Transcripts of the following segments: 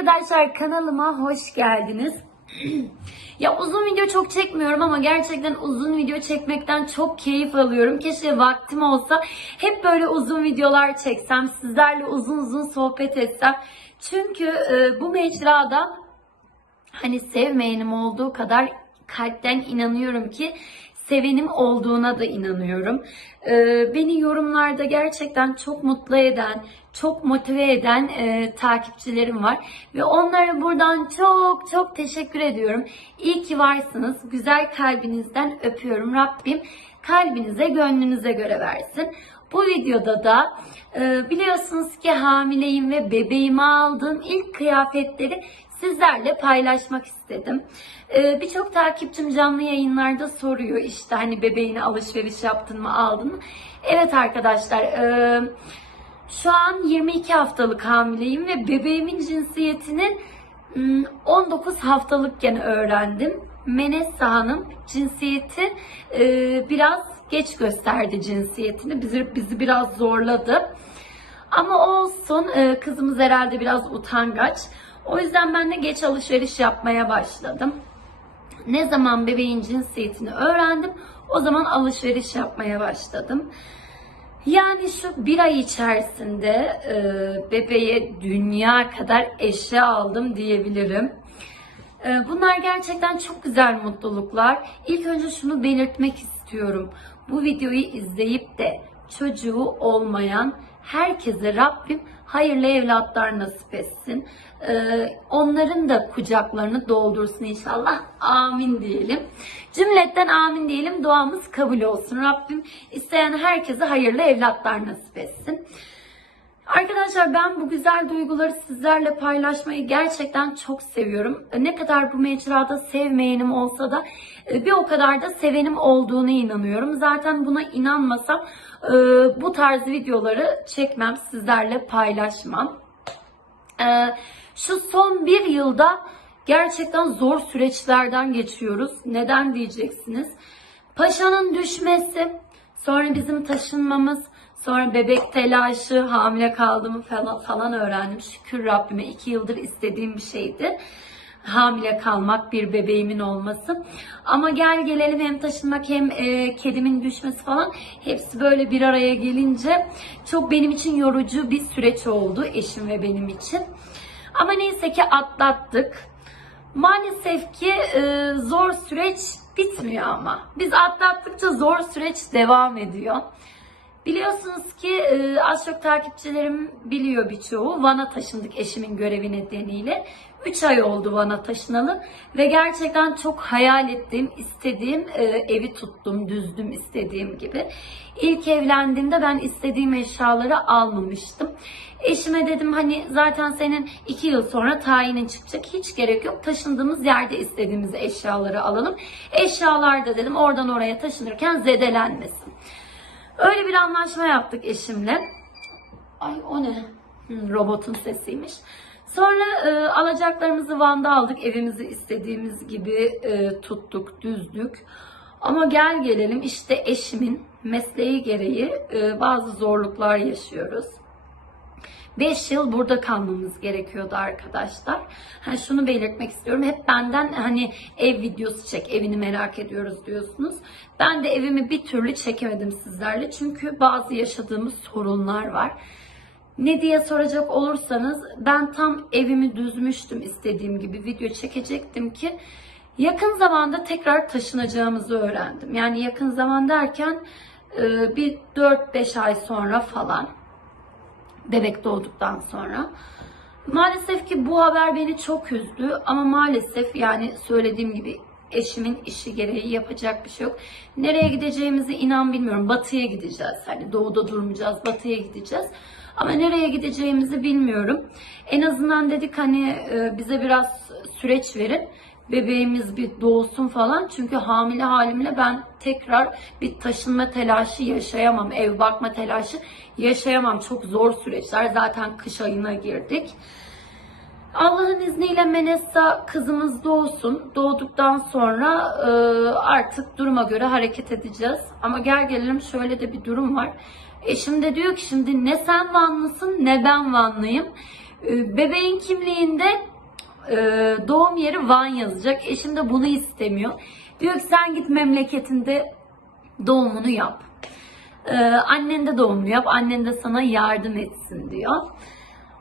arkadaşlar kanalıma hoş geldiniz. ya uzun video çok çekmiyorum ama gerçekten uzun video çekmekten çok keyif alıyorum. Keşke vaktim olsa hep böyle uzun videolar çeksem, sizlerle uzun uzun sohbet etsem. Çünkü e, bu mecrada hani sevmeyenim olduğu kadar kalpten inanıyorum ki sevenim olduğuna da inanıyorum. Ee, beni yorumlarda gerçekten çok mutlu eden, çok motive eden e, takipçilerim var. Ve onlara buradan çok çok teşekkür ediyorum. İyi ki varsınız. Güzel kalbinizden öpüyorum. Rabbim kalbinize, gönlünüze göre versin. Bu videoda da e, biliyorsunuz ki hamileyim ve bebeğime aldığım ilk kıyafetleri sizlerle paylaşmak istedim. Ee, Birçok takipçim canlı yayınlarda soruyor işte hani bebeğine alışveriş yaptın mı aldın mı? Evet arkadaşlar e, şu an 22 haftalık hamileyim ve bebeğimin cinsiyetini hmm, 19 haftalıkken öğrendim. Menessa Hanım cinsiyeti e, biraz geç gösterdi cinsiyetini. Bizi, bizi biraz zorladı. Ama olsun e, kızımız herhalde biraz utangaç. O yüzden ben de geç alışveriş yapmaya başladım. Ne zaman bebeğin cinsiyetini öğrendim o zaman alışveriş yapmaya başladım. Yani şu bir ay içerisinde e, bebeğe dünya kadar eşya aldım diyebilirim. E, bunlar gerçekten çok güzel mutluluklar. İlk önce şunu belirtmek istiyorum. Bu videoyu izleyip de çocuğu olmayan herkese Rabbim hayırlı evlatlar nasip etsin. Ee, onların da kucaklarını doldursun inşallah. Amin diyelim. Cümletten amin diyelim. Duamız kabul olsun. Rabbim isteyen herkese hayırlı evlatlar nasip etsin. Arkadaşlar ben bu güzel duyguları sizlerle paylaşmayı gerçekten çok seviyorum. Ne kadar bu mecrada sevmeyenim olsa da e, bir o kadar da sevenim olduğunu inanıyorum. Zaten buna inanmasam e, bu tarz videoları çekmem, sizlerle paylaşmam. E, şu son bir yılda gerçekten zor süreçlerden geçiyoruz. Neden diyeceksiniz? Paşanın düşmesi, sonra bizim taşınmamız, sonra bebek telaşı, hamile kaldığımı falan, falan öğrendim. Şükür Rabbime iki yıldır istediğim bir şeydi hamile kalmak, bir bebeğimin olması. Ama gel gelelim hem taşınmak hem e, kedimin düşmesi falan hepsi böyle bir araya gelince çok benim için yorucu bir süreç oldu eşim ve benim için. Ama neyse ki atlattık. Maalesef ki e, zor süreç bitmiyor ama. Biz atlattıkça zor süreç devam ediyor. Biliyorsunuz ki e, az çok takipçilerim biliyor birçoğu. Van'a taşındık eşimin görevi nedeniyle. 3 ay oldu Van'a taşınalı ve gerçekten çok hayal ettiğim, istediğim e, evi tuttum, düzdüm istediğim gibi. İlk evlendiğimde ben istediğim eşyaları almamıştım. Eşime dedim hani zaten senin 2 yıl sonra tayinin çıkacak hiç gerek yok. Taşındığımız yerde istediğimiz eşyaları alalım. Eşyalar da dedim oradan oraya taşınırken zedelenmesin. Öyle bir anlaşma yaptık eşimle. Ay o ne? Robotun sesiymiş. Sonra e, alacaklarımızı Van'da aldık. Evimizi istediğimiz gibi e, tuttuk, düzdük. Ama gel gelelim işte eşimin mesleği gereği e, bazı zorluklar yaşıyoruz. 5 yıl burada kalmamız gerekiyordu arkadaşlar. Ha, şunu belirtmek istiyorum. Hep benden hani ev videosu çek, evini merak ediyoruz diyorsunuz. Ben de evimi bir türlü çekemedim sizlerle. Çünkü bazı yaşadığımız sorunlar var. Ne diye soracak olursanız ben tam evimi düzmüştüm istediğim gibi video çekecektim ki yakın zamanda tekrar taşınacağımızı öğrendim. Yani yakın zaman derken bir 4-5 ay sonra falan bebek doğduktan sonra. Maalesef ki bu haber beni çok üzdü ama maalesef yani söylediğim gibi eşimin işi gereği yapacak bir şey yok. Nereye gideceğimizi inan bilmiyorum. Batıya gideceğiz. Hani doğuda durmayacağız, batıya gideceğiz. Ama nereye gideceğimizi bilmiyorum. En azından dedik hani e, bize biraz süreç verin. Bebeğimiz bir doğsun falan. Çünkü hamile halimle ben tekrar bir taşınma telaşı yaşayamam. Ev bakma telaşı yaşayamam. Çok zor süreçler. Zaten kış ayına girdik. Allah'ın izniyle Menessa kızımız doğsun. Doğduktan sonra e, artık duruma göre hareket edeceğiz. Ama gel gelelim şöyle de bir durum var. Eşim de diyor ki şimdi ne sen Vanlısın ne ben Vanlıyım. E, bebeğin kimliğinde e, doğum yeri Van yazacak. Eşim de bunu istemiyor. Diyor ki sen git memleketinde doğumunu yap. E, annen de doğumunu yap. Annen de sana yardım etsin diyor.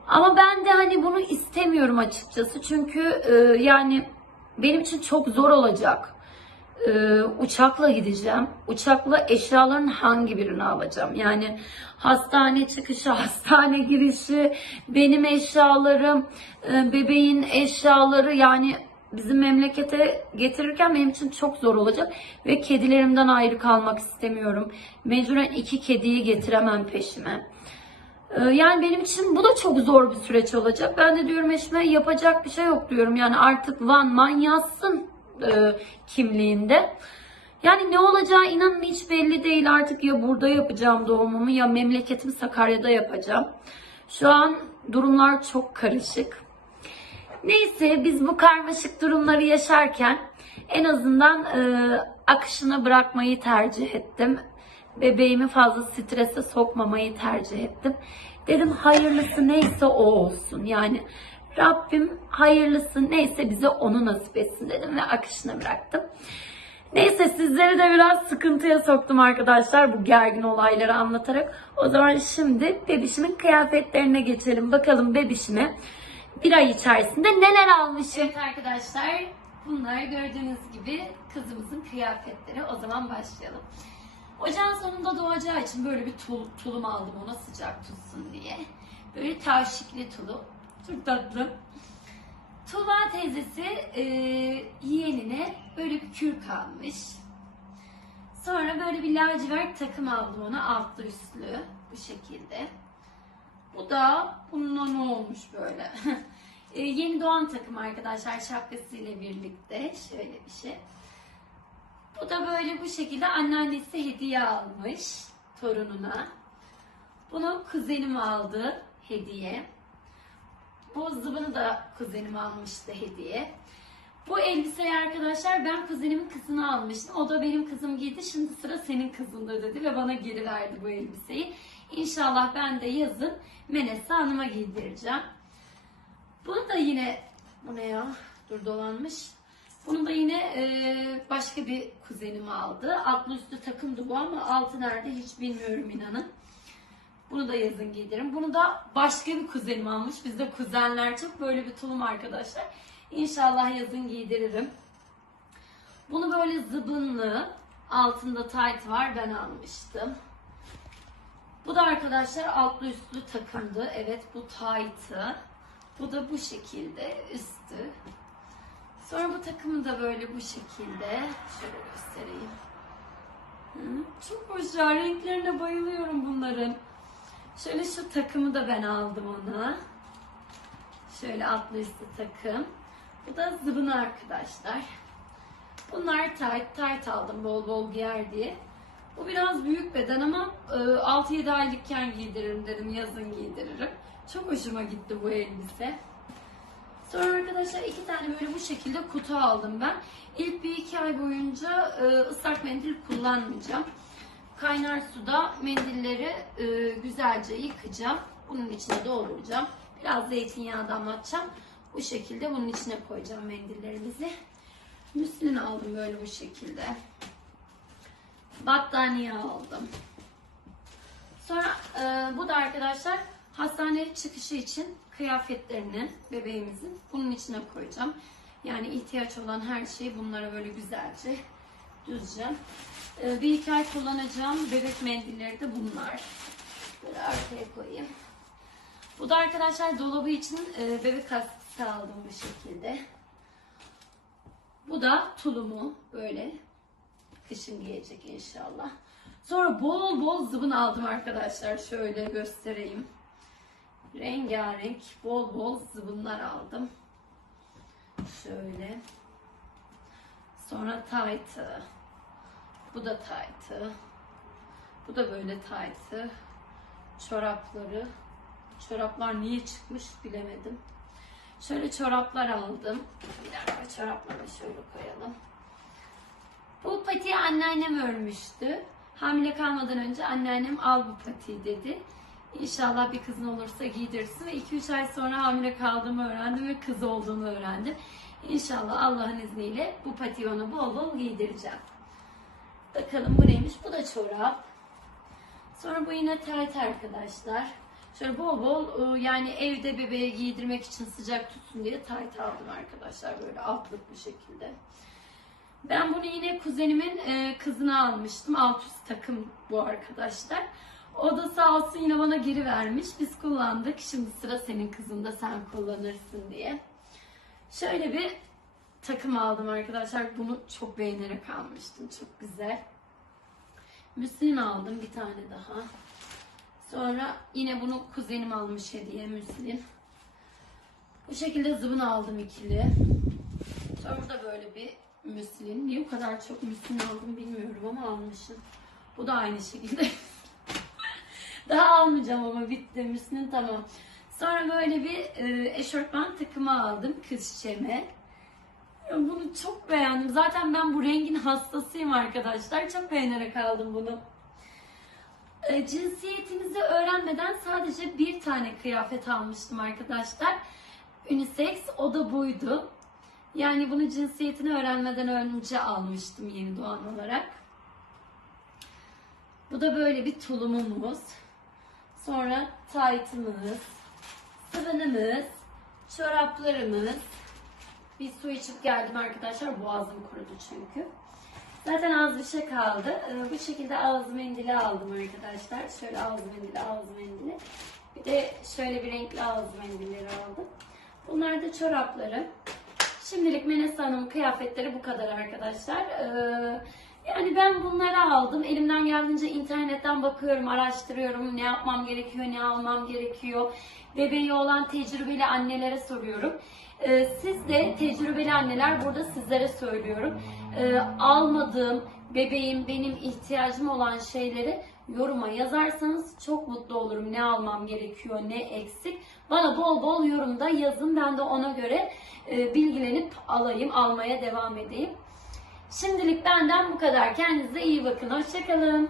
Ama ben de hani bunu istemiyorum açıkçası. Çünkü e, yani benim için çok zor olacak. E, uçakla gideceğim. Uçakla eşyaların hangi birini alacağım? Yani hastane çıkışı, hastane girişi, benim eşyalarım, e, bebeğin eşyaları yani bizim memlekete getirirken benim için çok zor olacak ve kedilerimden ayrı kalmak istemiyorum. Mecburen iki kediyi getiremem peşime. Ee, Yani benim için bu da çok zor bir süreç olacak. Ben de diyorum eşime yapacak bir şey yok diyorum. Yani artık Van Man yazsın e, kimliğinde. Yani ne olacağı inanın hiç belli değil. Artık ya burada yapacağım doğumumu ya memleketim Sakarya'da yapacağım. Şu an durumlar çok karışık. Neyse biz bu karmaşık durumları yaşarken en azından e, akışına bırakmayı tercih ettim. Bebeğimi fazla strese sokmamayı tercih ettim. Dedim hayırlısı neyse o olsun. Yani Rabbim hayırlısı neyse bize onu nasip etsin dedim ve akışına bıraktım. Neyse sizleri de biraz sıkıntıya soktum arkadaşlar bu gergin olayları anlatarak. O zaman şimdi bebişimin kıyafetlerine geçelim. Bakalım bebişime bir ay içerisinde neler almışım. Evet arkadaşlar bunlar gördüğünüz gibi kızımızın kıyafetleri. O zaman başlayalım. Ocağın sonunda doğacağı için böyle bir tul, tulum aldım ona sıcak tutsun diye. Böyle tavşikli tulum. Çok tatlı. Tuğba teyzesi e, yeğenine böyle bir kürk almış. Sonra böyle bir lacivert takım aldım ona altlı üstlü bu şekilde. Bu da bununla ne olmuş böyle. E, yeni doğan takım arkadaşlar şapkasıyla birlikte şöyle bir şey. Bu da böyle bu şekilde anneannesi hediye almış torununa. Bunu kuzenim aldı hediye. Bu zıbını da kuzenim almıştı hediye. Bu elbiseyi arkadaşlar ben kuzenimin kızına almıştım. O da benim kızım giydi. Şimdi sıra senin kızında dedi ve bana geri verdi bu elbiseyi. İnşallah ben de yazın Menesa Hanım'a giydireceğim. Bunu da yine bu ne ya? Dur dolanmış. Bunu da yine e, başka bir kuzenim aldı. Altlı üstü takımdı bu ama altı nerede hiç bilmiyorum inanın. Bunu da yazın giydiririm. Bunu da başka bir kuzenim almış. Bizde kuzenler çok böyle bir tulum arkadaşlar. İnşallah yazın giydiririm. Bunu böyle zıbınlı, altında tight var ben almıştım. Bu da arkadaşlar altlı üstlü takımdı. Evet bu tight'ı. Bu da bu şekilde üstü. Sonra bu takımı da böyle bu şekilde. Şöyle göstereyim. Çok hoş ya. Renklerine bayılıyorum bunların. Şöyle şu takımı da ben aldım ona. Şöyle altlı üstü takım. Bu da zıbını arkadaşlar. Bunlar tight. Tight aldım bol bol giyer diye. Bu biraz büyük beden ama e, 6-7 aylıkken giydiririm dedim. Yazın giydiririm. Çok hoşuma gitti bu elbise. Sonra arkadaşlar iki tane böyle bu şekilde kutu aldım ben. İlk bir iki ay boyunca e, ıslak mendil kullanmayacağım. Kaynar suda mendilleri e, güzelce yıkayacağım. Bunun içine dolduracağım. Biraz zeytinyağı damlatacağım. Bu şekilde bunun içine koyacağım mendillerimizi. Müslin aldım böyle bu şekilde. Battaniye aldım. Sonra e, bu da arkadaşlar hastane çıkışı için kıyafetlerini bebeğimizin bunun içine koyacağım. Yani ihtiyaç olan her şeyi bunlara böyle güzelce düzeceğim. E, bir iki ay kullanacağım bebek mendilleri de bunlar. Böyle arkaya koyayım. Bu da arkadaşlar dolabı için e, bebek askısı aldım bu şekilde. Bu da tulumu böyle kışın giyecek inşallah. Sonra bol bol zıbın aldım arkadaşlar. Şöyle göstereyim. Rengarenk bol bol zıbınlar aldım. Şöyle. Sonra taytı. Bu da taytı. Bu da böyle taytı. Çorapları. Çoraplar niye çıkmış bilemedim. Şöyle çoraplar aldım. Bir dakika çorapları şöyle koyalım. Bu patiyi anneannem örmüştü. Hamile kalmadan önce anneannem al bu patiyi dedi. İnşallah bir kızın olursa giydirirsin ve 2-3 ay sonra hamile kaldığımı öğrendim ve kız olduğunu öğrendim. İnşallah Allah'ın izniyle bu patiyonu bol bol giydireceğim. Bakalım bu neymiş? Bu da çorap. Sonra bu yine tayt arkadaşlar. Şöyle bol bol e, yani evde bebeğe giydirmek için sıcak tutsun diye tayt aldım arkadaşlar. Böyle altlık bir şekilde. Ben bunu yine kuzenimin e, kızına almıştım. Alt üst takım bu arkadaşlar. O da sağ olsun yine bana geri vermiş. Biz kullandık. Şimdi sıra senin kızında sen kullanırsın diye. Şöyle bir takım aldım arkadaşlar. Bunu çok beğenerek almıştım. Çok güzel. Müslin aldım bir tane daha. Sonra yine bunu kuzenim almış hediye Müslin. Bu şekilde zıbın aldım ikili. Sonra burada böyle bir müslin. Niye bu kadar çok müslin aldım bilmiyorum ama almışım. Bu da aynı şekilde. Daha almayacağım ama bitti. Müslin tamam. Sonra böyle bir e, eşortman takımı aldım. Kız şeme. Bunu çok beğendim. Zaten ben bu rengin hastasıyım arkadaşlar. Çok beğenerek aldım bunu. E, cinsiyetinizi öğrenmeden sadece bir tane kıyafet almıştım arkadaşlar. Unisex o da buydu. Yani bunu cinsiyetini öğrenmeden önce almıştım yeni doğan olarak. Bu da böyle bir tulumumuz. Sonra taytımız, sıvınımız, çoraplarımız. Bir su içip geldim arkadaşlar. Boğazım kurudu çünkü. Zaten az bir şey kaldı. Ee, bu şekilde ağız mendili aldım arkadaşlar. Şöyle ağız mendili, ağız mendili. Bir de şöyle bir renkli ağız mendilleri aldım. Bunlar da çoraplarım. Şimdilik Menes Hanım kıyafetleri bu kadar arkadaşlar. Ee, yani ben bunları aldım. Elimden geldiğince internetten bakıyorum, araştırıyorum. Ne yapmam gerekiyor, ne almam gerekiyor. Bebeği olan tecrübeli annelere soruyorum. Ee, siz de tecrübeli anneler burada sizlere söylüyorum. Ee, almadığım, bebeğim, benim ihtiyacım olan şeyleri yoruma yazarsanız çok mutlu olurum. Ne almam gerekiyor, ne eksik. Bana bol bol yorumda yazın. Ben de ona göre e, bilgilenip alayım, almaya devam edeyim. Şimdilik benden bu kadar. Kendinize iyi bakın. Hoşçakalın.